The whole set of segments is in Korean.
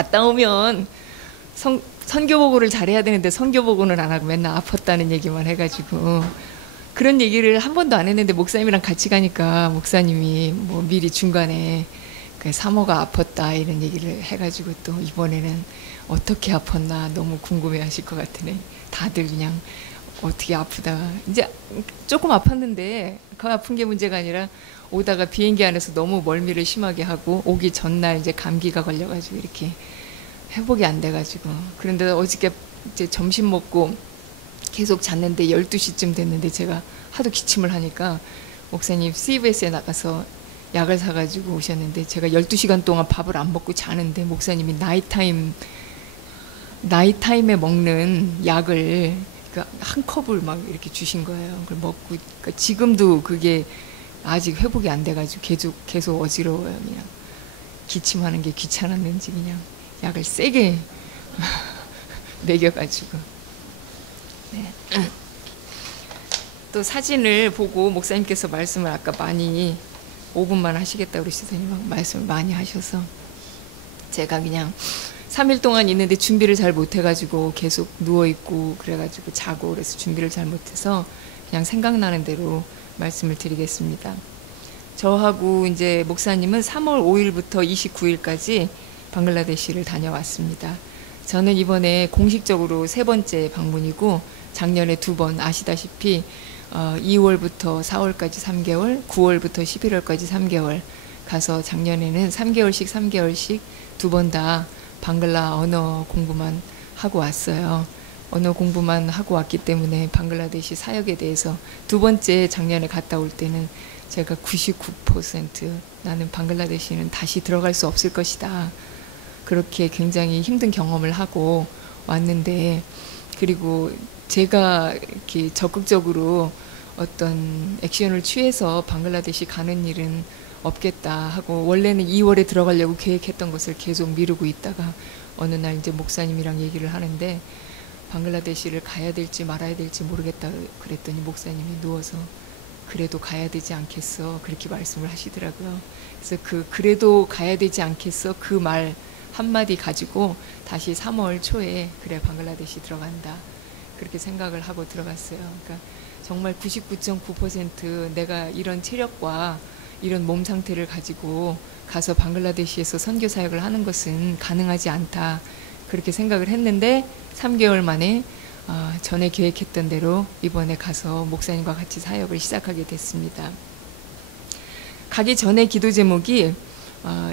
갔다 오면 선교보고를 잘해야 되는데 선교보고는 안 하고 맨날 아팠다는 얘기만 해가지고 그런 얘기를 한 번도 안 했는데 목사님이랑 같이 가니까 목사님이 뭐 미리 중간에 그 사모가 아팠다 이런 얘기를 해가지고 또 이번에는 어떻게 아팠나 너무 궁금해 하실 것 같으네. 다들 그냥 어떻게 아프다가 이제 조금 아팠는데 그 아픈 게 문제가 아니라 오다가 비행기 안에서 너무 멀미를 심하게 하고 오기 전날 이제 감기가 걸려가지고 이렇게 회복이 안 돼가지고 그런데 어저께 이제 점심 먹고 계속 잤는데 12시쯤 됐는데 제가 하도 기침을 하니까 목사님 CVS에 나가서 약을 사가지고 오셨는데 제가 12시간 동안 밥을 안 먹고 자는데 목사님이 나이타임에 먹는 약을 한 컵을 막 이렇게 주신 거예요. 그걸 먹고 그러니까 지금도 그게 아직 회복이 안 돼가지고 계속 어지러워요. 그냥 기침하는 게 귀찮았는지 그냥 약을 세게 먹여가지고. 네. 또 사진을 보고 목사님께서 말씀을 아까 많이 5분만 하시겠다고 그러시더니 막 말씀을 많이 하셔서 제가 그냥 3일 동안 있는데 준비를 잘 못해가지고 계속 누워있고 그래가지고 자고 그래서 준비를 잘 못해서 그냥 생각나는 대로 말씀을 드리겠습니다. 저하고 이제 목사님은 3월 5일부터 29일까지 방글라데시를 다녀왔습니다. 저는 이번에 공식적으로 3번째 방문이고 작년에 2번 아시다시피 2월부터 4월까지 3개월, 9월부터 11월까지 3개월 가서 작년에는 3개월씩 2번 다 방글라 언어 공부만 하고 왔어요. 언어 공부만 하고 왔기 때문에 방글라데시 사역에 대해서 2번째 작년에 갔다 올 때는 제가 99% 나는 방글라데시는 다시 들어갈 수 없을 것이다. 그렇게 굉장히 힘든 경험을 하고 왔는데 그리고 제가 이렇게 적극적으로 어떤 액션을 취해서 방글라데시 가는 일은 없겠다 하고 원래는 2월에 들어가려고 계획했던 것을 계속 미루고 있다가 어느 날 이제 목사님이랑 얘기를 하는데 방글라데시를 가야 될지 말아야 될지 모르겠다 그랬더니 목사님이 누워서 그래도 가야 되지 않겠어 그렇게 말씀을 하시더라고요. 그래서 그래도 가야 되지 않겠어 그 말 한마디 가지고 다시 3월 초에 그래 방글라데시 들어간다 그렇게 생각을 하고 들어갔어요. 그러니까 정말 99.9% 내가 이런 체력과 이런 몸 상태를 가지고 가서 방글라데시에서 선교 사역을 하는 것은 가능하지 않다 그렇게 생각을 했는데 3개월 만에 전에 계획했던 대로 이번에 가서 목사님과 같이 사역을 시작하게 됐습니다. 가기 전에 기도 제목이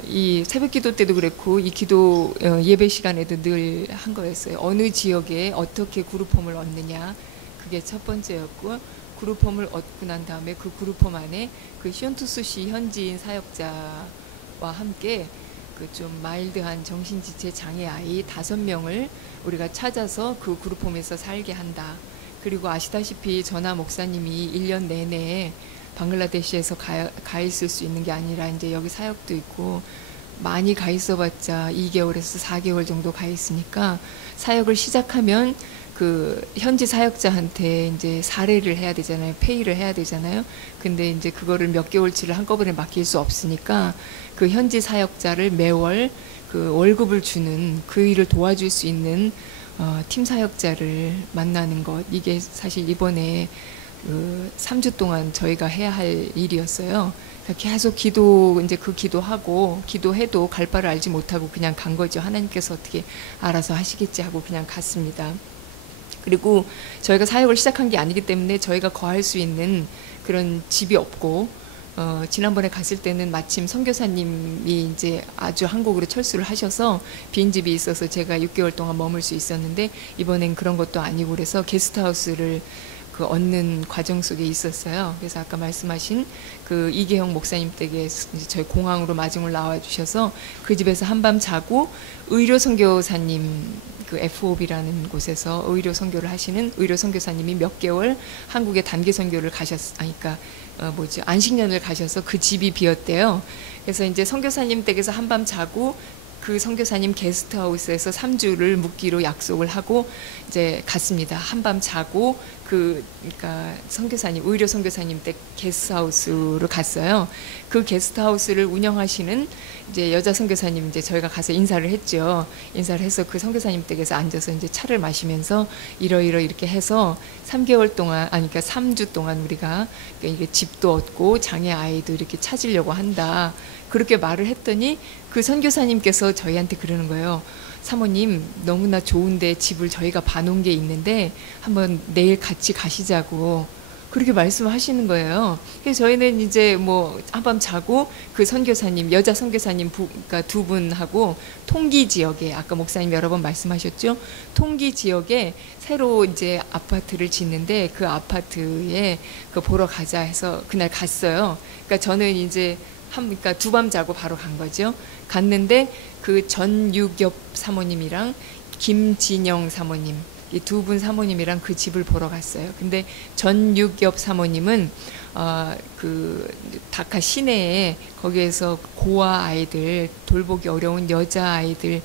이 새벽 기도 때도 그랬고 이 기도 예배 시간에도 늘 한 거였어요. 어느 지역에 어떻게 그룹홈을 얻느냐 그게 첫 번째였고 그룹홈을 얻고 난 다음에 그 그룹홈 안에 그 시온투수시 현지인 사역자와 함께 그 좀 마일드한 정신지체 장애 아이 5명을 우리가 찾아서 그 그룹홈에서 살게 한다. 그리고 아시다시피 전하 목사님이 1년 내내 방글라데시에서 가 있을 수 있는 게 아니라 이제 여기 사역도 있고 많이 가 있어봤자 2개월에서 4개월 정도 가 있으니까 사역을 시작하면 그 현지 사역자한테 이제 사례를 해야 되잖아요. 페이를 해야 되잖아요. 근데 이제 그거를 몇 개월치를 한꺼번에 맡길 수 없으니까 그 현지 사역자를 매월 그 월급을 주는 그 일을 도와줄 수 있는 팀 사역자를 만나는 것 이게 사실 이번에 그 3주 동안 저희가 해야 할 일이었어요. 계속 이제 그 기도하고 기도해도 갈 바를 알지 못하고 그냥 간 거죠. 하나님께서 어떻게 알아서 하시겠지 하고 그냥 갔습니다. 그리고 저희가 사역을 시작한 게 아니기 때문에 저희가 거할 수 있는 그런 집이 없고 지난번에 갔을 때는 마침 선교사님이 이제 아주 한국으로 철수를 하셔서 빈집이 있어서 제가 6개월 동안 머물 수 있었는데 이번엔 그런 것도 아니고 그래서 게스트하우스를 그 얻는 과정 속에 있었어요. 그래서 아까 말씀하신 그 이계형 목사님 댁에 저희 공항으로 마중을 나와 주셔서 그 집에서 한밤 자고 의료 선교사님 그 FOB라는 곳에서 의료 선교를 하시는 의료 선교사님이 몇 개월 한국에 단기 선교를 그러니까 안식년을 가셔서 그 집이 비었대요. 그래서 이제 선교사님 댁에서 한밤 자고 그 선교사님 게스트하우스에서 3주를 묵기로 약속을 하고 이제 갔습니다. 한밤 자고 그러니까 선교사님 의료 선교사님 댁 게스트하우스로 갔어요. 그 게스트하우스를 운영하시는 이제 여자 선교사님 이제 저희가 가서 인사를 했죠. 인사를 해서 그 선교사님 댁에서 앉아서 이제 차를 마시면서 이렇게 해서 3개월 동안 아니 그러니까 3주 동안 우리가 그러니까 이게 집도 얻고 장애 아이도 이렇게 찾으려고 한다. 그렇게 말을 했더니 그 선교사님께서 저희한테 그러는 거예요. 사모님 너무나 좋은데 집을 저희가 봐놓은 게 있는데 한번 내일 같이 가시자고 그렇게 말씀하시는 거예요. 그래서 저희는 이제 뭐 한밤 자고 그 선교사님 여자 선교사님 그러니까 두 분하고 통기 지역에 아까 목사님 여러 번 말씀하셨죠. 통기 지역에 새로 이제 아파트를 짓는데 그 아파트에 그 보러 가자 해서 그날 갔어요. 그러니까 저는 이제 그러니까 두 밤 자고 바로 간 거죠. 갔는데 그 전유겹 사모님이랑 김진영 사모님 이 두 분 사모님이랑 그 집을 보러 갔어요. 근데 전유겹 사모님은 그 다카 시내에 거기에서 고아 아이들 돌보기 어려운 여자 아이들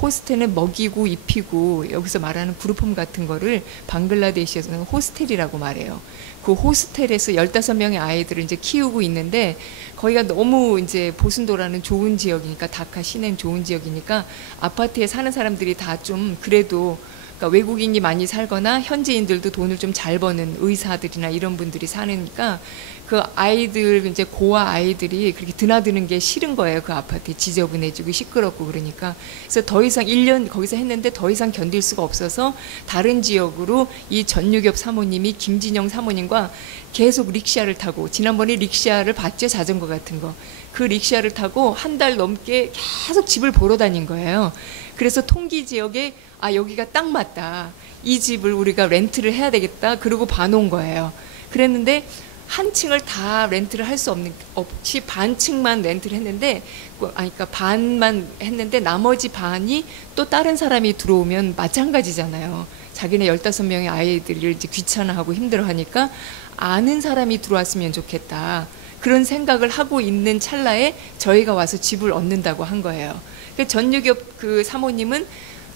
호스텔은 먹이고 입히고 여기서 말하는 그룹홈 같은 거를 방글라데시에서는 호스텔이라고 말해요. 그 호스텔에서 15명의 아이들을 이제 키우고 있는데 거기가 너무 이제 보순도라는 좋은 지역이니까 다카 시내는 좋은 지역이니까 아파트에 사는 사람들이 다 좀 그래도 그러니까 외국인이 많이 살거나 현지인들도 돈을 좀 잘 버는 의사들이나 이런 분들이 사니까 그 아이들 이제 고아 아이들이 그렇게 드나드는 게 싫은 거예요. 그 아파트에 지저분해지고 시끄럽고 그러니까 그래서 더 이상 1년 거기서 했는데 더 이상 견딜 수가 없어서 다른 지역으로 이 전유겹 사모님이 김진영 사모님과 계속 릭샤를 타고 지난번에 릭샤를 봤죠. 자전거 같은 거. 그 릭샤를 타고 한 달 넘게 계속 집을 보러 다닌 거예요. 그래서 통기 지역에 여기가 딱 맞다. 이 집을 우리가 렌트를 해야 되겠다. 그러고 봐놓은 거예요. 그랬는데 한 층을 다 렌트를 할 수 없이 반층만 렌트를 했는데 그러니까 반만 했는데 나머지 반이 또 다른 사람이 들어오면 마찬가지잖아요. 자기네 15명의 아이들을 이제 귀찮아하고 힘들어하니까 아는 사람이 들어왔으면 좋겠다. 그런 생각을 하고 있는 찰나에 저희가 와서 집을 얻는다고 한 거예요. 전유겹 그 사모님은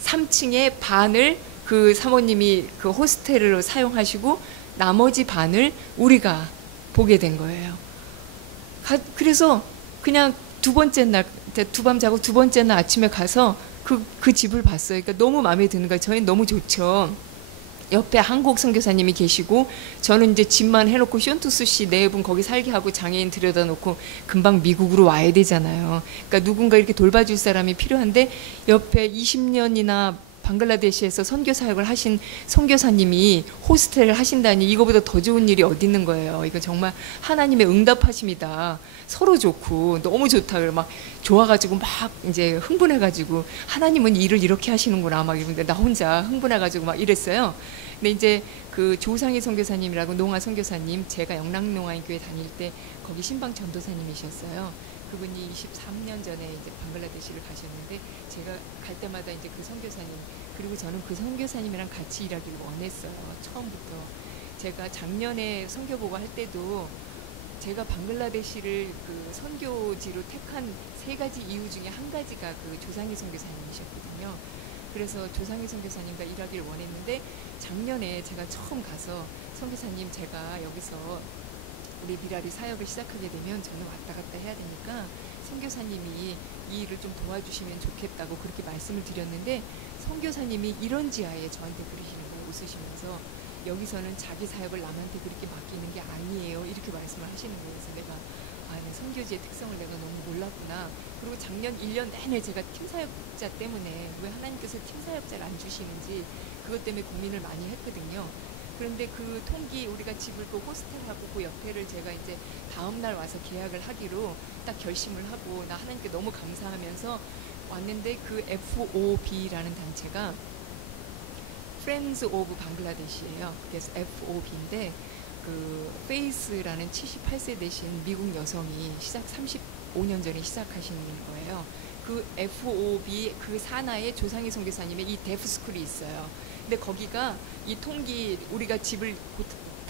3층의 반을 그 사모님이 그 호스텔로 사용하시고 나머지 반을 우리가 보게 된 거예요. 그래서 그냥 두 번째 날, 두 밤 자고 두 번째 날 아침에 가서 그 집을 봤어요. 그러니까 너무 마음에 드는 거예요. 저희는 너무 좋죠. 옆에 한국 선교사님이 계시고 저는 이제 집만 해놓고 쇼투스 씨 네 분 거기 살게 하고 장애인 들여다 놓고 금방 미국으로 와야 되잖아요. 그러니까 누군가 이렇게 돌봐줄 사람이 필요한데 옆에 20년이나 방글라데시에서 선교 사역을 하신 선교사님이 호스텔을 하신다니 이거보다 더 좋은 일이 어디 있는 거예요. 이거 정말 하나님의 응답하심이다. 서로 좋고 너무 좋다. 막 좋아가지고 막 이제 흥분해가지고 하나님은 일을 이렇게 하시는구나 막 이러는데 나 혼자 흥분해가지고 막 이랬어요. 근데 이제 그 조상희 선교사님이라고 농아 선교사님 제가 영락농아인교회 다닐 때 거기 신방 전도사님이셨어요. 그분이 23년 전에 이제 방글라데시를 가셨는데 제가 갈 때마다 이제 그 선교사님 그리고 저는 그 선교사님이랑 같이 일하기를 원했어요. 처음부터 제가 작년에 선교보고 할 때도 제가 방글라데시를 그 선교지로 택한 3가지 이유 중에 한 가지가 그 조상희 선교사님이셨거든요. 그래서 조상희 선교사님과 일하기를 원했는데 작년에 제가 처음 가서 선교사님 제가 여기서 우리 미라리 사역을 시작하게 되면 저는 왔다 갔다 해야 되니까 선교사님이 이 일을 좀 도와주시면 좋겠다고 그렇게 말씀을 드렸는데 선교사님이 이런 지하에 저한테 그러시는 거예요. 웃으시면서 여기서는 자기 사역을 남한테 그렇게 맡기는 게 아니에요. 이렇게 말씀을 하시는 거예요. 그래서 내가 선교지의 특성을 내가 너무 몰랐구나. 그리고 작년 1년 내내 제가 팀사역자 때문에 왜 하나님께서 팀사역자를 안 주시는지 그것 때문에 고민을 많이 했거든요. 그런데 그 통기 우리가 집을 그 호스텔하고 그 옆에를 제가 이제 다음 날 와서 계약을 하기로 딱 결심을 하고 나 하나님께 너무 감사하면서 왔는데 그 FOB라는 단체가 Friends of Bangladesh예요. 그래서 FOB인데 그 페이스라는 78세 되신 미국 여성이 35년 전에 시작하신 거예요. 그 FOB 그 산하에 조상희 선교사님의 이 데프스쿨이 있어요. 근데 거기가 이 통기 우리가 집을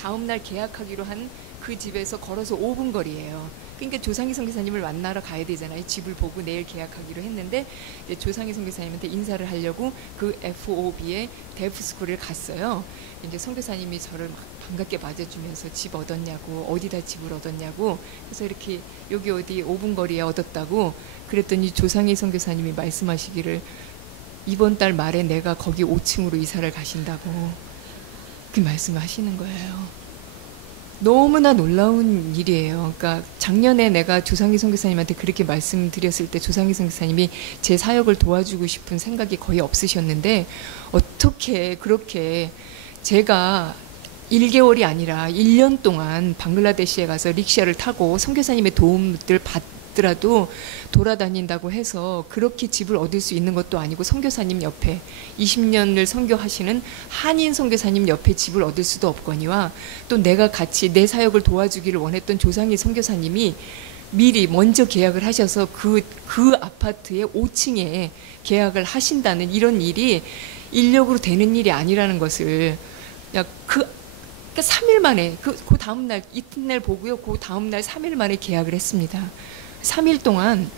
다음 날 계약하기로 한 그 집에서 걸어서 5분 거리예요. 그러니까 조상희 선교사님을 만나러 가야 되잖아요. 집을 보고 내일 계약하기로 했는데 이제 조상희 선교사님한테 인사를 하려고 그 FOB의 데프스쿨을 갔어요. 이제 선교사님이 저를 막 반갑게 맞아주면서 집 얻었냐고, 어디다 집을 얻었냐고, 그래서 이렇게 여기 어디 5분 거리에 얻었다고 그랬더니 조상희 선교사님이 말씀하시기를 이번 달 말에 내가 거기 5층으로 이사를 가신다고 그 말씀을 하시는 거예요. 너무나 놀라운 일이에요. 그러니까 작년에 내가 조상희 선교사님한테 그렇게 말씀드렸을 때 조상희 선교사님이 제 사역을 도와주고 싶은 생각이 거의 없으셨는데 어떻게 그렇게 제가 1개월이 아니라 1년 동안 방글라데시에 가서 릭샤를 타고 선교사님의 도움을 받더라도 돌아다닌다고 해서 그렇게 집을 얻을 수 있는 것도 아니고 선교사님 옆에 20년을 선교하시는 한인 선교사님 옆에 집을 얻을 수도 없거니와 또 내가 같이 내 사역을 도와주기를 원했던 조상희 선교사님이 미리 먼저 계약을 하셔서 그 아파트의 5층에 계약을 하신다는 이런 일이 인력으로 되는 일이 아니라는 것을 그러니까 3일 만에 그 다음날 이튿날 보고요. 그 다음날 3일 만에 계약을 했습니다. 3일 동안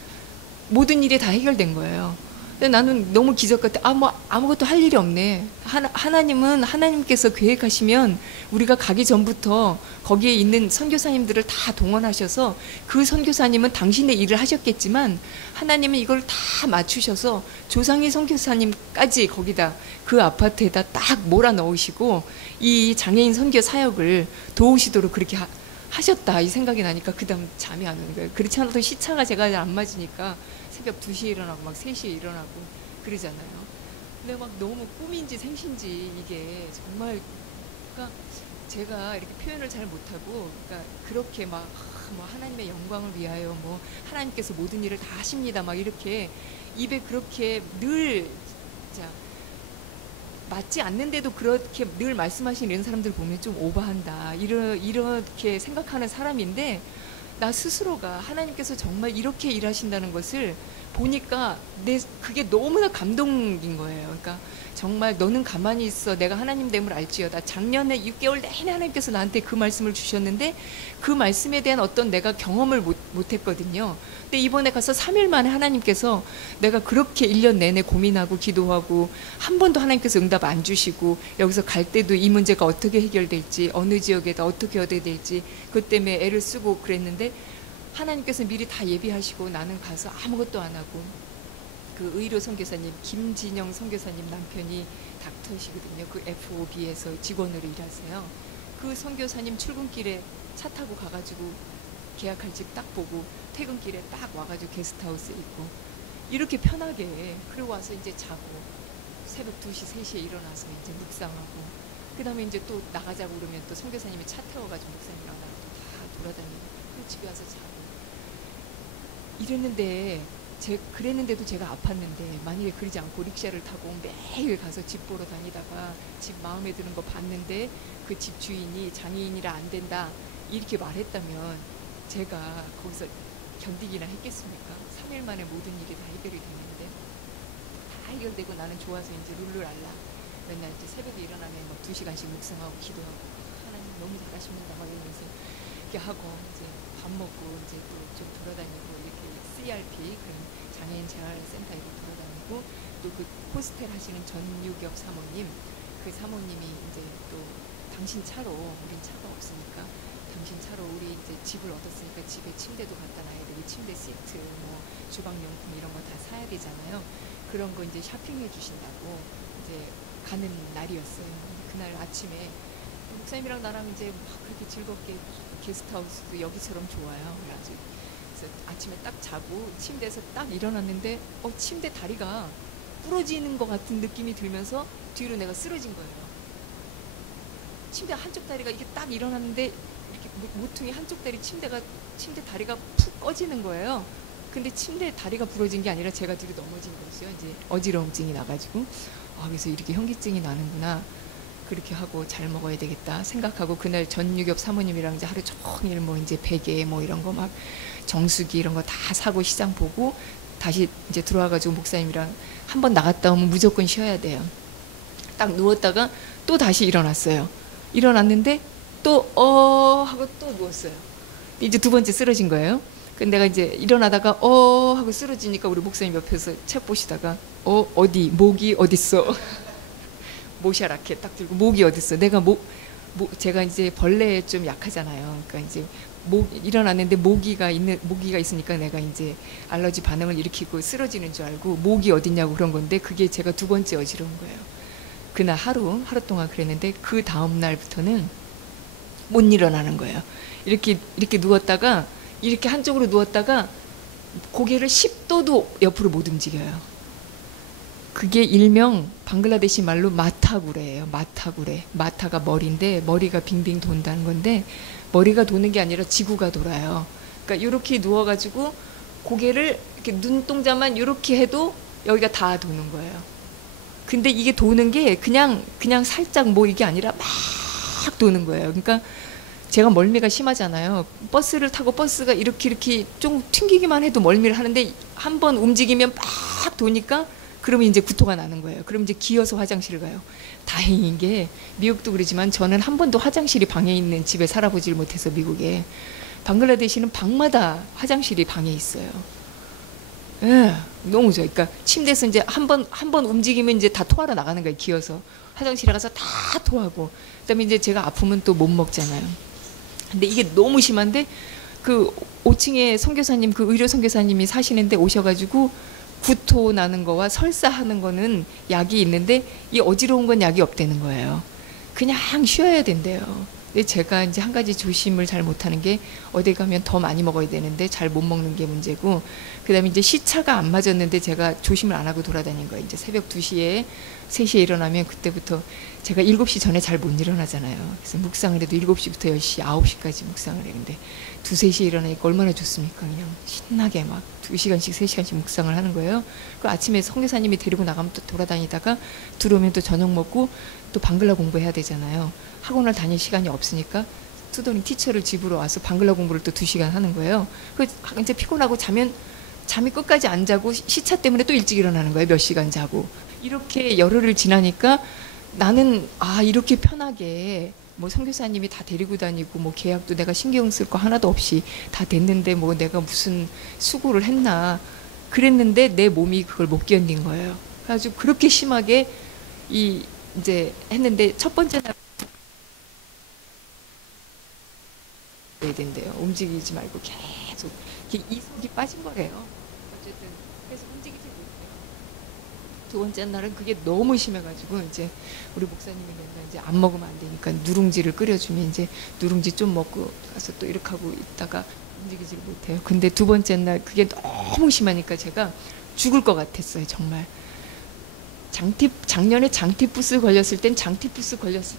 모든 일이 다 해결된 거예요. 근데 나는 너무 기적 같아. 뭐 아무것도 할 일이 없네. 하나님은 하나님께서 계획하시면 우리가 가기 전부터 거기에 있는 선교사님들을 다 동원하셔서 그 선교사님은 당신의 일을 하셨겠지만 하나님은 이걸 다 맞추셔서 조상희 선교사님까지 거기다 그 아파트에다 딱 몰아 넣으시고 이 장애인 선교 사역을 도우시도록 그렇게 하셨다 이 생각이 나니까 그 다음 잠이 안 오는 거예요. 그렇지 않아도 시차가 제가 잘 안 맞으니까 새벽 2시에 일어나고 막 3시에 일어나고 그러잖아요. 근데 막 너무 꿈인지 생신지 이게 정말 그러니까 제가 이렇게 표현을 잘 못하고 그러니까 그렇게 막 뭐 하나님의 영광을 위하여 뭐 하나님께서 모든 일을 다 하십니다 막 이렇게 입에 그렇게 늘 진짜 맞지 않는데도 그렇게 늘 말씀하시는 이런 사람들 보면 좀 오버한다 이렇게 생각하는 사람인데 나 스스로가 하나님께서 정말 이렇게 일하신다는 것을 보니까 그게 너무나 감동인 거예요. 그러니까 정말 너는 가만히 있어 내가 하나님 됨을 알지어다. 작년에 6개월 내내 하나님께서 나한테 그 말씀을 주셨는데 그 말씀에 대한 어떤 내가 경험을 못했거든요. 근데 이번에 가서 3일 만에 하나님께서 내가 그렇게 1년 내내 고민하고 기도하고 한 번도 하나님께서 응답 안 주시고 여기서 갈 때도 이 문제가 어떻게 해결될지 어느 지역에다 어떻게 얻어야 될지 그것 때문에 애를 쓰고 그랬는데 하나님께서 미리 다 예비하시고 나는 가서 아무것도 안 하고 그 의료 선교사님 김진영 선교사님 남편이 닥터시거든요. 그 FOB에서 직원으로 일하세요. 그 선교사님 출근길에 차 타고 가가지고 계약할 집 딱 보고 퇴근길에 딱 와가지고 게스트하우스에 있고 이렇게 편하게 그리고 와서 이제 자고 새벽 2시 3시에 일어나서 이제 묵상하고 그 다음에 이제 또 나가자고 그러면 또 선교사님이 차 태워가지고 목사님이랑 나랑 다 돌아다니고 그리고 집에 와서 자고 이랬는데 그랬는데도 제가 아팠는데 만약에 그러지 않고 릭샤를 타고 매일 가서 집 보러 다니다가 집 마음에 드는 거 봤는데 그 집 주인이 장애인이라 안 된다 이렇게 말했다면 제가 거기서 견디기나 했겠습니까? 3일 만에 모든 일이 다 해결이 됐는데 다 해결되고 나는 좋아서 이제 룰루랄라 맨날 이제 새벽에 일어나면 막 2시간씩 묵상하고 기도하고 하나님 너무 잘하십니다 막 이러면서 이렇게 하고 이제 밥 먹고 이제 또 좀 돌아다니고 이렇게 CRP 그런 장애인 재활센터 이렇게 돌아다니고 또 그 호스텔 하시는 전유격 사모님 그 사모님이 이제 또 당신 차로 우린 차가 없으니까 당신 차로 우리 이제 집을 얻었으니까 집에 침대도 갖다 놔야 되고 침대 시트 뭐 주방용품 이런 거 다 사야 되잖아요. 그런 거 이제 쇼핑해 주신다고 이제 가는 날이었어요. 그날 아침에 목사님이랑 나랑 이제 막 그렇게 즐겁게 게스트하우스도 여기처럼 좋아요. 그래서 아침에 딱 자고 침대에서 딱 일어났는데 침대 다리가 부러지는 것 같은 느낌이 들면서 뒤로 내가 쓰러진 거예요. 침대 한쪽 다리가 이게 딱 일어났는데 이렇게 모퉁이 한쪽 다리 침대 다리가 푹 꺼지는 거예요. 근데 침대 다리가 부러진 게 아니라 제가 뒤로 넘어진 거죠. 이제 어지러움증이 나가지고 그래서 이렇게 현기증이 나는구나. 그렇게 하고 잘 먹어야 되겠다 생각하고 그날 전유겹 사모님이랑 이제 하루 종일 뭐 이제 베개 뭐 이런 거 막 정수기 이런 거 다 사고 시장 보고 다시 이제 들어와가지고 목사님이랑 한번 나갔다 오면 무조건 쉬어야 돼요. 딱 누웠다가 또 다시 일어났어요. 일어났는데 또 하고 또 누웠어요. 이제 두 번째 쓰러진 거예요. 근데 내가 이제 일어나다가 하고 쓰러지니까 우리 목사님 옆에서 책 보시다가 어디 목이 어딨어? 모샤라케 딱 들고 목이 어딨어? 내가 제가 이제 벌레에 좀 약하잖아요. 그러니까 이제 일어났는데 모기가 있으니까 내가 이제 알러지 반응을 일으키고 쓰러지는 줄 알고 목이 어딨냐고 그런 건데 그게 제가 두 번째 어지러운 거예요. 그날 하루 동안 그랬는데 그 다음 날부터는 못 일어나는 거예요. 이렇게 누웠다가 이렇게 한쪽으로 누웠다가 고개를 10도도 옆으로 못 움직여요. 그게 일명 방글라데시 말로 마타구레예요. 마타구레. 마타가 머리인데 머리가 빙빙 돈다는 건데 머리가 도는 게 아니라 지구가 돌아요. 그러니까 이렇게 누워가지고 고개를 이렇게 눈동자만 이렇게 해도 여기가 다 도는 거예요. 근데 이게 도는 게 그냥 살짝 뭐 이게 아니라 막 도는 거예요. 그러니까 제가 멀미가 심하잖아요. 버스를 타고 버스가 이렇게 좀 튕기기만 해도 멀미를 하는데 한 번 움직이면 막 도니까 그러면 이제 구토가 나는 거예요. 그럼 이제 기어서 화장실을 가요. 다행인 게 미국도 그러지만 저는 한 번도 화장실이 방에 있는 집에 살아보질 못해서 미국에. 방글라데시는 방마다 화장실이 방에 있어요. 예, 너무 좋아요. 그러니까 침대에서 이제 한 번 움직이면 이제 다 토하러 나가는 거예요. 기어서 화장실에 가서 다 토하고. 그다음에 이제 제가 아프면 또 못 먹잖아요. 근데 이게 너무 심한데 그 5층에 선교사님 그 의료 선교사님이 사시는데 오셔가지고 구토 나는 거와 설사하는 거는 약이 있는데 이 어지러운 건 약이 없다는 거예요. 그냥 쉬어야 된대요. 근데 제가 이제 한 가지 조심을 잘 못하는 게 어디 가면 더 많이 먹어야 되는데 잘 못 먹는 게 문제고, 그다음에 이제 시차가 안 맞았는데 제가 조심을 안 하고 돌아다닌 거예요. 이제 새벽 2시에 3시에 일어나면 그때부터 제가 7시 전에 잘 못 일어나잖아요. 그래서 묵상을 해도 7시부터 10시, 9시까지 묵상을 해. 근데 2, 3시에 일어나니까 얼마나 좋습니까? 그냥 신나게 막 2시간씩, 3시간씩 묵상을 하는 거예요. 그 아침에 선교사님이 데리고 나가면 또 돌아다니다가 들어오면 또 저녁 먹고 또 방글라 공부해야 되잖아요. 학원을 다닐 시간이 없으니까 투더링 티처를 집으로 와서 방글라 공부를 또 2시간 하는 거예요. 그 이제 피곤하고 잠이 끝까지 안 자고 시차 때문에 또 일찍 일어나는 거예요. 몇 시간 자고. 이렇게 열흘을 지나니까 나는 이렇게 편하게 뭐 선교사님이 다 데리고 다니고 뭐 계약도 내가 신경 쓸 거 하나도 없이 다 됐는데 뭐 내가 무슨 수고를 했나 그랬는데 내 몸이 그걸 못 견딘 거예요. 그래가지고 그렇게 심하게 이제 했는데 첫 번째 날 해야 된대요. 움직이지 말고 계속 이속이 빠진 거래요. 어쨌든 그래서 움직이지 못해요. 두 번째 날은 그게 너무 심해가지고 이제 우리 목사님이 이제 안 먹으면 안 되니까 누룽지를 끓여주면 이제 누룽지 좀 먹고 가서 또 이렇게 하고 있다가 움직이지 못해요. 근데 두 번째 날 그게 너무 심하니까 제가 죽을 것 같았어요. 정말. 작년에 장티푸스 걸렸을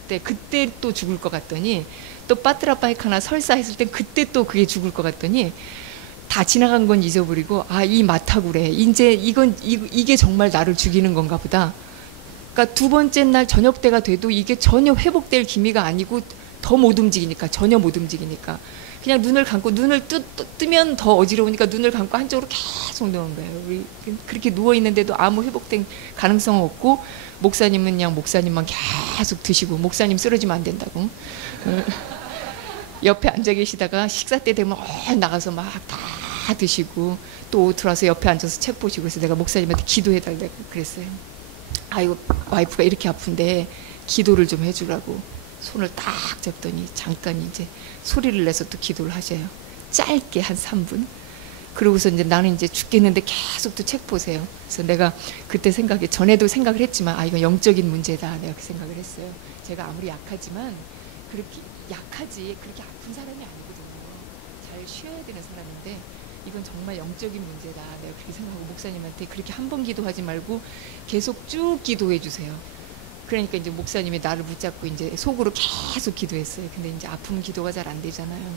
때 그때 또 죽을 것 같더니 또 빠트라파이카나 설사했을 땐 그때 또 그게 죽을 것 같더니 다 지나간 건 잊어버리고 이 마타구래 이제 이게 정말 나를 죽이는 건가 보다. 그러니까 두 번째 날 저녁 때가 돼도 이게 전혀 회복될 기미가 아니고 더 못 움직이니까 전혀 못 움직이니까 그냥 눈을 감고 눈을 뜨면 더 어지러우니까 눈을 감고 한쪽으로 계속 누운 거예요. 우리 그렇게 누워 있는데도 아무 회복된 가능성 없고 목사님은 그냥 목사님만 계속 드시고 목사님 쓰러지면 안 된다고. 옆에 앉아 계시다가 식사 때 되면 나가서 막 다 드시고 또 들어와서 옆에 앉아서 책 보시고. 그래서 내가 목사님한테 기도해달라고 그랬어요. 이거 와이프가 이렇게 아픈데 기도를 좀 해주라고 손을 딱 잡더니 잠깐 이제 소리를 내서 또 기도를 하셔요. 짧게 한 3분. 그러고서 이제 나는 이제 죽겠는데 계속 또 책 보세요. 그래서 내가 그때 전에도 생각을 했지만 이건 영적인 문제다. 내가 그 생각을 했어요. 제가 아무리 약하지만 그렇게 그렇게 아픈 사람이 아니거든요. 잘 쉬어야 되는 사람인데 이건 정말 영적인 문제다. 내가 그렇게 생각하고 목사님한테 그렇게 한 번 기도하지 말고 계속 쭉 기도해 주세요. 그러니까 이제 목사님이 나를 붙잡고 이제 속으로 계속 기도했어요. 근데 이제 아프면 기도가 잘 안 되잖아요.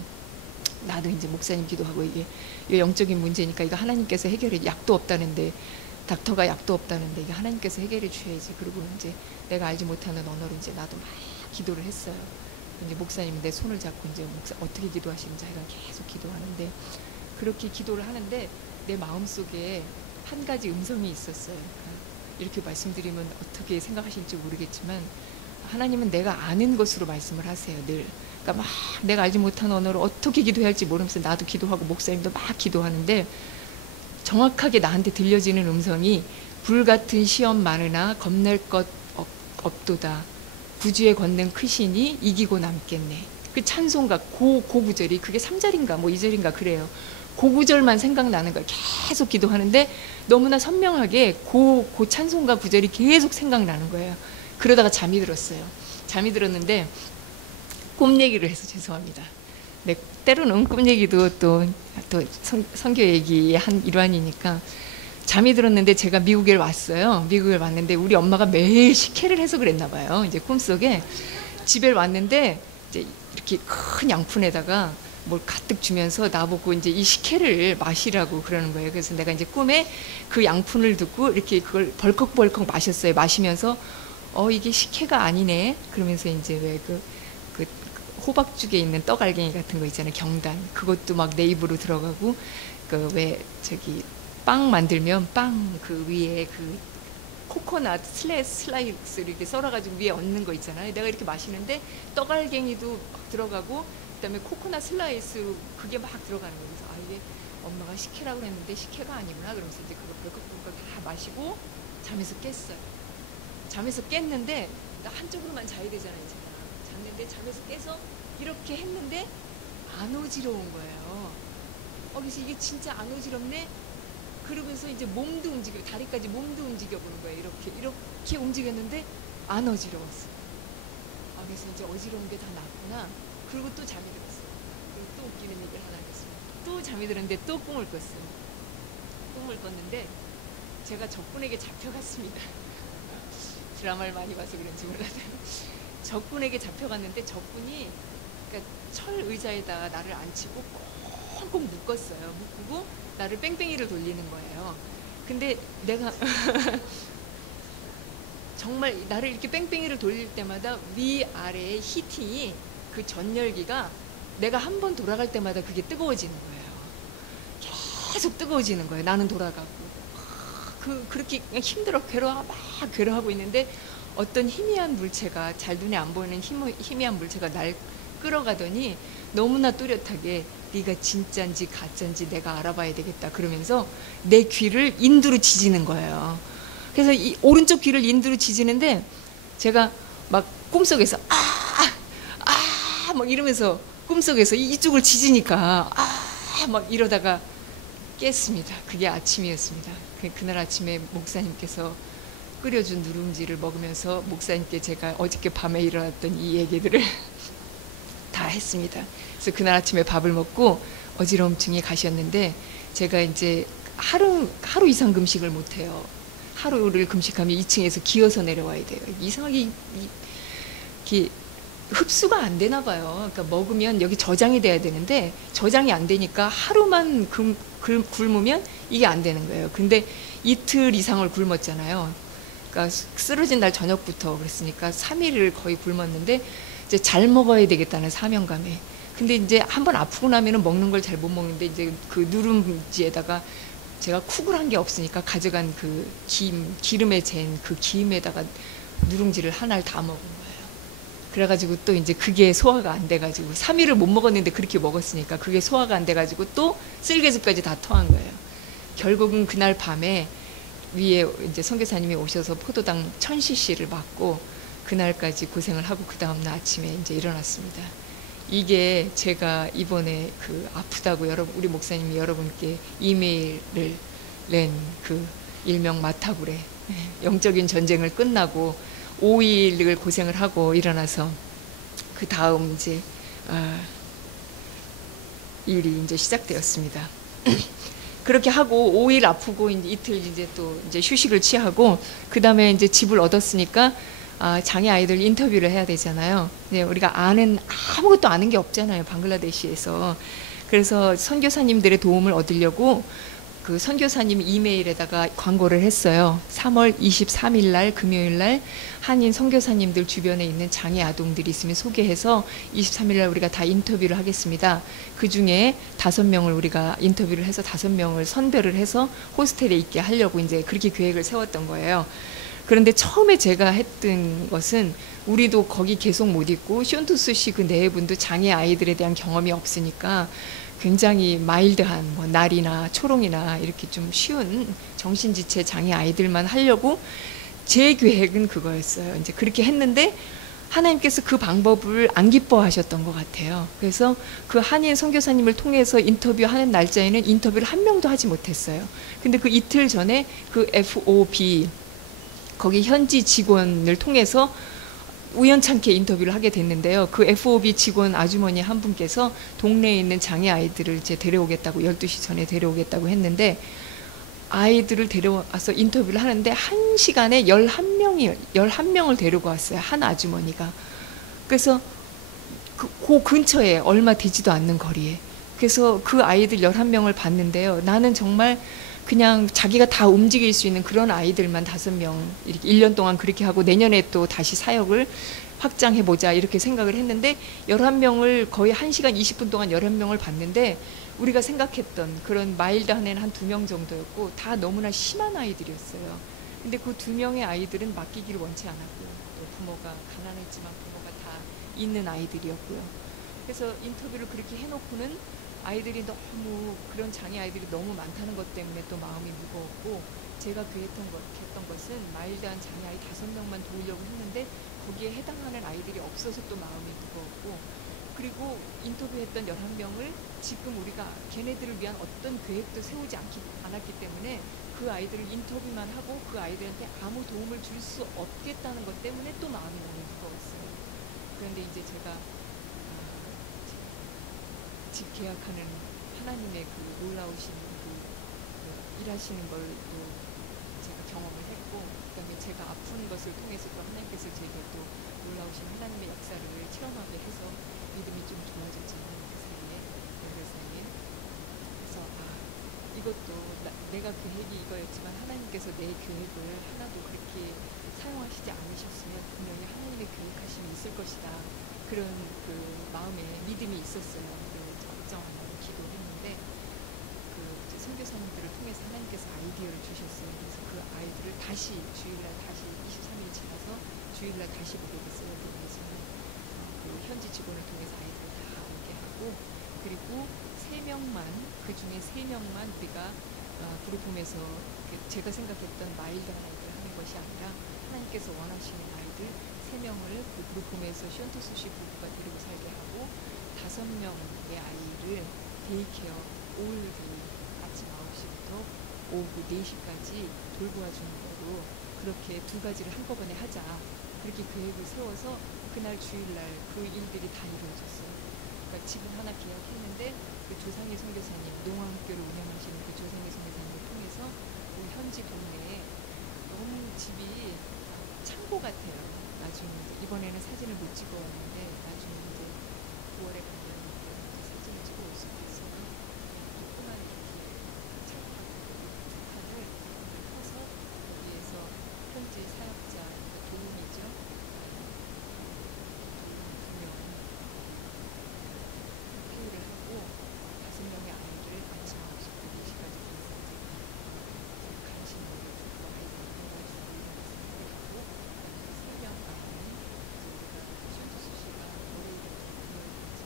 나도 이제 목사님 기도하고 이게 영적인 문제니까 이거 하나님께서 해결해. 약도 없다는데 닥터가 약도 없다는데 이게 하나님께서 해결해 주셔야지. 그리고 이제 내가 알지 못하는 언어로 이제 나도 막 기도를 했어요. 이제 목사님이 내 손을 잡고 이제 어떻게 기도하시는지 하여간 계속 기도하는데 그렇게 기도를 하는데 내 마음속에 한 가지 음성이 있었어요. 이렇게 말씀드리면 어떻게 생각하실지 모르겠지만 하나님은 내가 아는 것으로 말씀을 하세요. 늘 그러니까 막 내가 알지 못한 언어로 어떻게 기도해야 할지 모르면서 나도 기도하고 목사님도 막 기도하는데 정확하게 나한테 들려지는 음성이 불같은 시험 많으나 겁낼 것 없도다. 구주의 권능 크시니 이기고 남겠네. 그 찬송가 고 구절이 그게 3절인가 뭐 2절인가 그래요. 그 구절만 생각나는 거예요. 계속 기도하는데 너무나 선명하게 그 찬송가 구절이 계속 생각나는 거예요. 그러다가 잠이 들었어요. 잠이 들었는데 꿈 얘기를 해서 죄송합니다. 네, 때로는 꿈 얘기도 또 선교 얘기의 한 일환이니까 잠이 들었는데 제가 미국에 왔어요. 미국에 왔는데 우리 엄마가 매일 식혜를 해서 그랬나 봐요. 이제 꿈속에 집에 왔는데 이제 이렇게 큰 양푼에다가 뭘 가득 주면서 나보고 이제 이 식혜를 마시라고 그러는 거예요. 그래서 내가 이제 꿈에 그 양푼을 듣고 이렇게 그걸 벌컥벌컥 마셨어요. 마시면서 이게 식혜가 아니네. 그러면서 이제 왜 그 호박죽에 있는 떡알갱이 같은 거 있잖아요. 경단. 그것도 막 내 입으로 들어가고 그 왜 저기 빵 만들면 빵 그 위에 그 코코넛 슬라이스 이렇게 썰어가지고 위에 얹는 거 있잖아요. 내가 이렇게 마시는데 떡알갱이도 막 들어가고 그다음에 코코넛 슬라이스 그게 막 들어가는 거예요. 그래서 이게 엄마가 식혜라고 했는데 식혜가 아니구나. 그러면서 이제 그거 벌컥벌컥 다 마시고 잠에서 깼어요. 잠에서 깼는데 나 한쪽으로만 자야 되잖아요. 제가 잤는데 잠에서 깨서 이렇게 했는데 안 어지러운 거예요. 그래서 이게 진짜 안 어지럽네. 그러면서 이제 몸도 움직여, 다리까지 몸도 움직여 보는 거예요. 이렇게 움직였는데 안 어지러웠어. 그래서 이제 어지러운 게 다 낫구나. 그리고 또 잠이 들었어요. 그리고 또 웃기는 얘기를 하나 했어요. 또 잠이 들었는데 또 꿈을 꿨어요. 꿈을 꿨는데 제가 적군에게 잡혀갔습니다. 드라마를 많이 봐서 그런지 몰라도 적군에게 잡혀갔는데 적군이 그러니까 철 의자에다가 나를 앉히고 꽁꽁 묶었어요. 묶고 나를 뺑뺑이를 돌리는 거예요. 근데 내가 정말 나를 이렇게 뺑뺑이를 돌릴 때마다 위아래의 히팅이 그 전열기가 내가 한 번 돌아갈 때마다 그게 뜨거워지는 거예요. 계속 뜨거워지는 거예요. 나는 돌아가고 그렇게 그냥 힘들어 막 괴로워하고 있는데 어떤 희미한 물체가 잘 눈에 안 보이는 희미한 물체가 날 끌어가더니 너무나 뚜렷하게 네가 진짜인지 가짜인지 내가 알아봐야 되겠다 그러면서 내 귀를 인두로 지지는 거예요. 그래서 이 오른쪽 귀를 인두로 지지는데 제가 막 꿈속에서 막 이러면서 꿈속에서 이쪽을 지지니까 막 이러다가 깼습니다. 그게 아침이었습니다. 그날 아침에 목사님께서 끓여준 누룽지를 먹으면서 목사님께 제가 어저께 밤에 일어났던 이 얘기들을 다 했습니다. 그래서 그날 아침에 밥을 먹고 어지러움증이 가셨는데 제가 이제 하루 이상 금식을 못해요. 하루를 금식하면 2층에서 기어서 내려와야 돼요. 이상하게 흡수가 안 되나 봐요. 그러니까 먹으면 여기 저장이 돼야 되는데 저장이 안 되니까 하루만 굶으면 이게 안 되는 거예요. 근데 이틀 이상을 굶었잖아요. 그러니까 쓰러진 날 저녁부터 그랬으니까 3일을 거의 굶었는데 이제 잘 먹어야 되겠다는 사명감에. 근데 이제 한번 아프고 나면은 먹는 걸 잘 못 먹는데 이제 그 누룽지에다가 제가 쿡을 한 게 없으니까 가져간 그 기름에 잰 그 김에다가 누룽지를 하나를 다 먹은 거예요. 그래가지고 또 이제 그게 소화가 안 돼가지고 3일을 못 먹었는데 그렇게 먹었으니까 그게 소화가 안 돼가지고 또 쓸개즙까지 다 토한 거예요. 결국은 그날 밤에 위에 이제 선교사님이 오셔서 포도당 1000cc를 맞고 그날까지 고생을 하고 그 다음날 아침에 이제 일어났습니다. 이게 제가 이번에 그 아프다고 우리 목사님이 여러분께 이메일을 낸 그 일명 마타구레 영적인 전쟁을 끝나고 5일을 고생을 하고 일어나서 그 다음 이제 일이 이제 시작되었습니다. 그렇게 하고 5일 아프고 이제 이틀 이제 또 이제 휴식을 취하고 그 다음에 이제 집을 얻었으니까 장애 아이들 인터뷰를 해야 되잖아요. 네, 우리가 아무것도 아는 게 없잖아요. 방글라데시에서. 그래서 선교사님들의 도움을 얻으려고 그 선교사님 이메일에다가 광고를 했어요. 3월 23일 날 금요일 날 한인 선교사님들 주변에 있는 장애 아동들이 있으면 소개해서 23일 날 우리가 다 인터뷰를 하겠습니다. 그 중에 5명을 우리가 인터뷰를 해서 5명을 선별을 해서 호스텔에 있게 하려고 이제 그렇게 계획을 세웠던 거예요. 그런데 처음에 제가 했던 것은 우리도 거기 계속 못 있고 쇼온토스시 그 내분도 장애 아이들에 대한 경험이 없으니까 굉장히 마일드한 뭐 날이나 초롱이나 이렇게 좀 쉬운 정신지체 장애 아이들만 하려고 제 계획은 그거였어요. 이제 그렇게 했는데 하나님께서 그 방법을 안 기뻐하셨던 것 같아요. 그래서 그 한인 선교사님을 통해서 인터뷰하는 날짜에는 인터뷰를 한 명도 하지 못했어요. 근데 그 이틀 전에 그 FOB 거기 현지 직원을 통해서 우연찮게 인터뷰를 하게 됐는데요. 그 FOB 직원 아주머니 한 분께서 동네에 있는 장애 아이들을 이제 데려오겠다고 12시 전에 데려오겠다고 했는데 아이들을 데려와서 인터뷰를 하는데 1시간에 11명을 데리고 왔어요. 한 아주머니가. 그래서 그 근처에 얼마 되지도 않는 거리에. 그래서 그 아이들 11명을 봤는데요. 나는 정말 그냥 자기가 다 움직일 수 있는 그런 아이들만 5명 이렇게 1년 동안 그렇게 하고 내년에 또 다시 사역을 확장해보자 이렇게 생각을 했는데 11명을 거의 1시간 20분 동안 11명을 봤는데 우리가 생각했던 그런 마일드한 애는 한 2명 정도였고 다 너무나 심한 아이들이었어요. 근데 그 2명의 아이들은 맡기기를 원치 않았고요. 또 부모가 가난했지만 부모가 다 있는 아이들이었고요. 그래서 인터뷰를 그렇게 해놓고는 아이들이 너무 그런 장애 아이들이 너무 많다는 것 때문에 또 마음이 무거웠고 제가 계획했던 것은 마일드한 장애 아이 5명만 도우려고 했는데 거기에 해당하는 아이들이 없어서 또 마음이 무거웠고 그리고 인터뷰했던 11명을 지금 우리가 걔네들을 위한 어떤 계획도 세우지 않았기 때문에 그 아이들을 인터뷰만 하고 그 아이들한테 아무 도움을 줄 수 없겠다는 것 때문에 또 마음이 너무 무거웠어요. 그런데 이제 제가 집 계약하는 하나님의 그 놀라우신 그 일하시는 걸 또 제가 경험을 했고 그다음에 제가 아픈 것을 통해서 또 하나님께서 제게 또 놀라우신 하나님의 역사를 체험하게 해서 믿음이 좀 좋아졌잖아요. 그 사이에 그래서 이것도 내가 계획이 이거였지만 하나님께서 내 계획을 하나도 그렇게 사용하시지 않으셨으면 분명히 하나님의 계획하심이 있을 것이다. 그런 그 마음에 믿음이 있었어요. 적정하고 기도를 했는데 그 선교사님들을 통해서 하나님께서 아이디어를 주셨어요. 그래서 그 아이들을 다시 주일날 다시 23일이 지나서 주일날 다시 보게 됐어요. 그래서는 그 현지 직원을 통해서 아이들을 다 오게 하고 그리고 3명만 그 중에 3명만 우리가 그룹홈에서 제가 생각했던 마일드한 아이들 하는 것이 아니라 하나님께서 원하시는 아이들 3명을 그 그룹홈에서 쇼온토스시 부부가 데리고 살게 하고 5명의 아이를 데이케어 올데이 아침 9시부터 오후 4시까지 돌보아주는 거로 그렇게 2가지를 한꺼번에 하자 그렇게 계획을 세워서 그날 주일날 그 일들이 다 이루어졌어요. 그러니까 집을 하나 계약했는데 그 조상일 선교사님 농화학교를 운영하시는 그 조상일 선교사님을 통해서 그 현지 동네에 너무 집이 창고 같아요. 나중에 이번에는 사진을 못 찍어 왔는데 나중에 이제 9월에 가면 사진을 찍어 올 수 있어서 조그만 창고하고 두 칸을 커서 거기에서 현지 사역자 도움이죠. 2명 회의를 하고 5명의 아이를 아침 9시부터 4시까지 간식을 주고 아이들 공부해주고 이런 것을 하고 3명 아이는 쇼트수시가 월요일에 금요일까지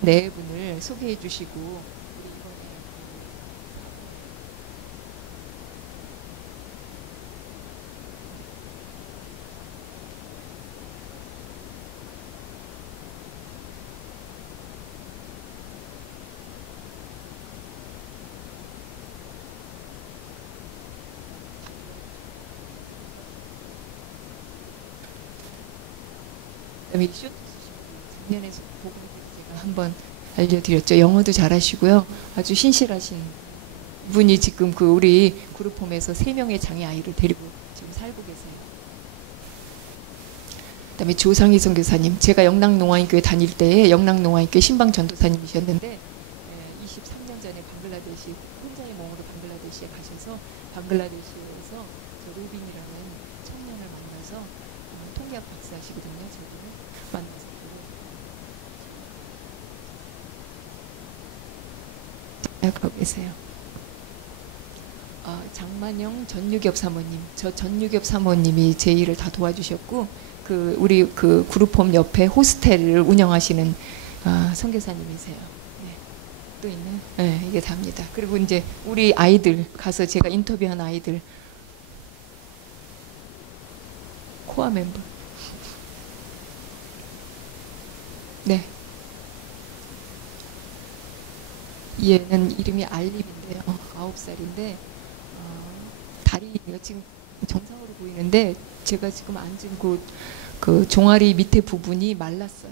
네 분을 소개해 주시고 우리 이번에 그다음에 쇼트 작년에 보고 제가 한번 알려드렸죠. 영어도 잘하시고요. 아주 신실하신 분이 지금 그 우리 그룹홈에서 3명의 장애 아이를 데리고 지금 살고 계세요. 그다음에 조상희 선교사님, 제가 영락농아인교회 다닐 때에 영락농아인교회 신방 전도사님이셨는데 23년 전에 방글라데시 혼자의 몸으로 방글라데시에 가셔서 방글라데시에서 저 로빈이라는 청년을 만나서 통역 박사시거든요. 저분을 만나서 하고 계세요. 장만영 전유겹 사모님, 저 전유겹 사모님이 제 일을 다 도와주셨고, 그 우리 그 그룹홈 옆에 호스텔을 운영하시는 선교사님이세요. 네. 또 있나요? 네, 이게 답니다. 그리고 이제 우리 아이들 가서 제가 인터뷰한 아이들 코아 멤버. 네. 얘는 이름이 알립인데요. 9살인데 다리가 지금 정상으로 보이는데 제가 지금 앉은 그 종아리 밑에 부분이 말랐어요.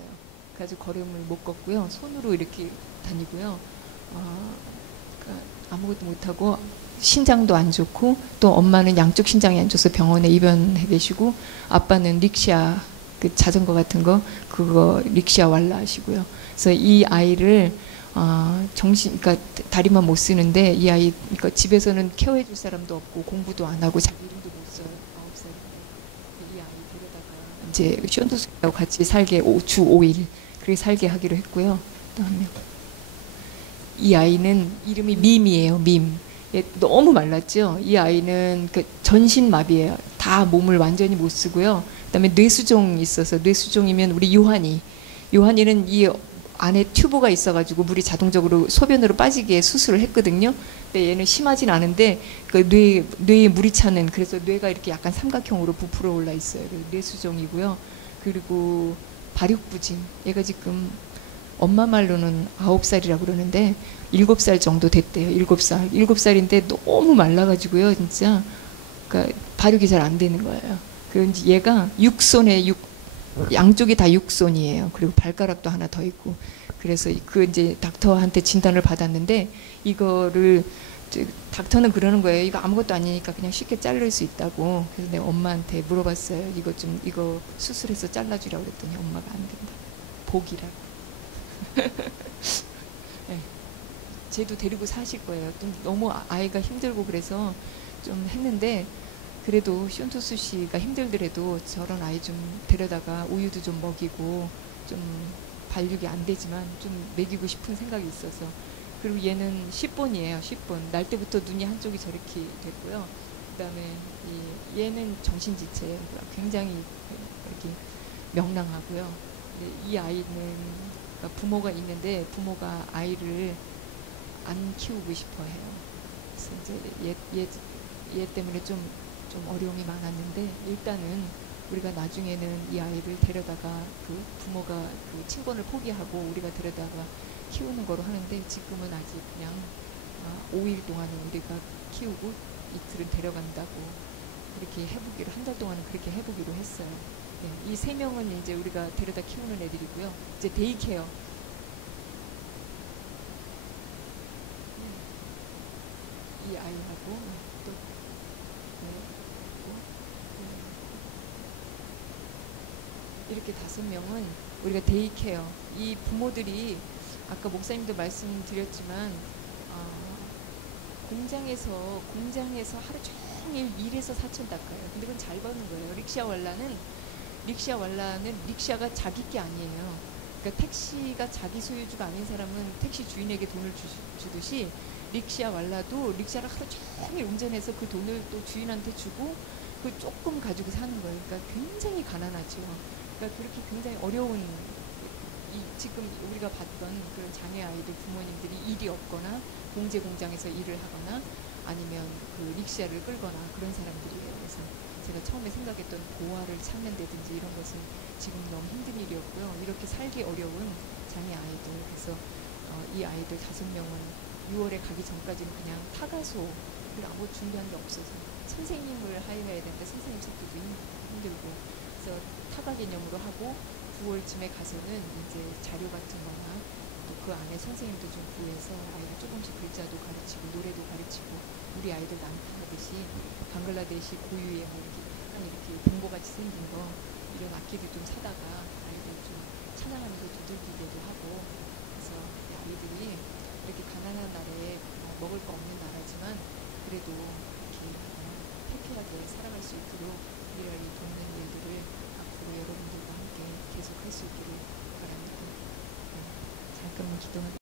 그래서 걸음을 못 걷고요. 손으로 이렇게 다니고요. 그러니까 아무것도 못하고 신장도 안 좋고 또 엄마는 양쪽 신장이 안 좋아서 병원에 입원해 계시고 아빠는 릭샤 그 자전거 같은 거 그거 릭샤 왈라 하시고요. 그래서 이 아이를 그러니까 다리만 못 쓰는데 이 아이, 그러니까 집에서는 케어해 줄 사람도 없고 공부도 안 하고 자기 이름도 못 써요. 9살인데 이 아이 데려다가 이제 쇼도스하고 같이 살게 주 5일 그렇게 살게 하기로 했고요. 또 한 명. 이 아이는 이름이 밈이에요. 밈. 얘 너무 말랐죠. 이 아이는 그 전신마비예요. 다 몸을 완전히 못 쓰고요. 그다음에 뇌수종이 있어서 뇌수종이면 우리 요한이는 이 안에 튜브가 있어가지고 물이 자동적으로 소변으로 빠지게 수술을 했거든요. 근데 얘는 심하진 않은데 그 뇌에 물이 차는 그래서 뇌가 이렇게 약간 삼각형으로 부풀어 올라 있어요. 뇌수종이고요. 그리고 발육부진. 얘가 지금 엄마 말로는 9살이라고 그러는데 7살 정도 됐대요. 7살. 7살인데 너무 말라가지고요. 진짜. 그러니까 발육이 잘 안 되는 거예요. 그리고 얘가 양쪽이 다 육손이에요. 그리고 발가락도 하나 더 있고. 그래서 그 이제 닥터한테 진단을 받았는데 이거를 닥터는 그러는 거예요. 이거 아무것도 아니니까 그냥 쉽게 자를 수 있다고. 그래서 내가 엄마한테 물어봤어요. 이거 수술해서 잘라주라고 그랬더니 엄마가 안 된다. 복이라고. 네. 쟤도 데리고 사실 거예요. 좀 너무 아이가 힘들고 그래서 좀 했는데 그래도 쇼토스 씨가 힘들더라도 저런 아이 좀 데려다가 우유도 좀 먹이고 좀 발육이 안 되지만 좀 먹이고 싶은 생각이 있어서 그리고 얘는 10번이에요. 10번. 날 때부터 눈이 한쪽이 저렇게 됐고요. 그다음에 얘는 정신지체예요. 굉장히 이렇게 명랑하고요. 근데 이 아이는 그러니까 부모가 있는데 부모가 아이를 안 키우고 싶어 해요. 그래서 이제 얘 때문에 좀 어려움이 많았는데 일단은 우리가 나중에는 이 아이를 데려다가 그 부모가 그 친권을 포기하고 우리가 데려다가 키우는 거로 하는데 지금은 아직 그냥 5일 동안은 우리가 키우고 이틀은 데려간다고 그렇게 해보기로 한 달 동안은 그렇게 해보기로 했어요. 네, 이 3명은 이제 우리가 데려다 키우는 애들이고요. 이제 데이케어. 이 아이하고 또 이렇게 5명은 우리가 데이케어. 이 부모들이 아까 목사님도 말씀드렸지만 공장에서 하루 종일 일해서 사천 닦아요. 근데 그건 잘 버는 거예요. 릭샤왈라는 릭샤가 자기 게 아니에요. 그러니까 택시가 자기 소유주가 아닌 사람은 택시 주인에게 돈을 주듯이 릭샤왈라도 릭샤를 하루 종일 운전해서 그 돈을 또 주인한테 주고 그 조금 가지고 사는 거예요. 그러니까 굉장히 가난하죠. 그러니까 그렇게 굉장히 어려운 지금 우리가 봤던 그런 장애 아이들 부모님들이 일이 없거나 공제 공장에서 일을 하거나 아니면 그 릭샤를 끌거나 그런 사람들이에요. 그래서 제가 처음에 생각했던 고아를 찾는다든지 이런 것은 지금 너무 힘든 일이었고요. 이렇게 살기 어려운 장애 아이들, 그래서 이 아이들 5명은 6월에 가기 전까지는 그냥 타가소, 아무 준비한 게 없어서 선생님을 하여야 되는데 선생님 찾기도 힘들고, 그래서 타가 개념으로 하고 9월쯤에 가서는 이제 자료 같은 거나 또 그 안에 선생님도 좀 구해서 아이를 조금씩 글자도 가르치고 노래도 가르치고 우리 아이들 난타하듯이 방글라데시 고유의 뭐 이렇게 약간 이렇게 동보같이 생긴 거 이런 악기들 좀 사다가 아이들 좀 찬양하면서 두들기게도 하고, 그래서 이 아이들이 이렇게 가난한 나라에 먹을 거 없는 나라지만 그래도 이렇게 태평하게 살아갈 수 있도록 우리가 이 돕는 일들을 앞으로 여러분들과 함께 계속 할 수 있기를 바랍니다. 네, 잠깐만 기도하겠습니다.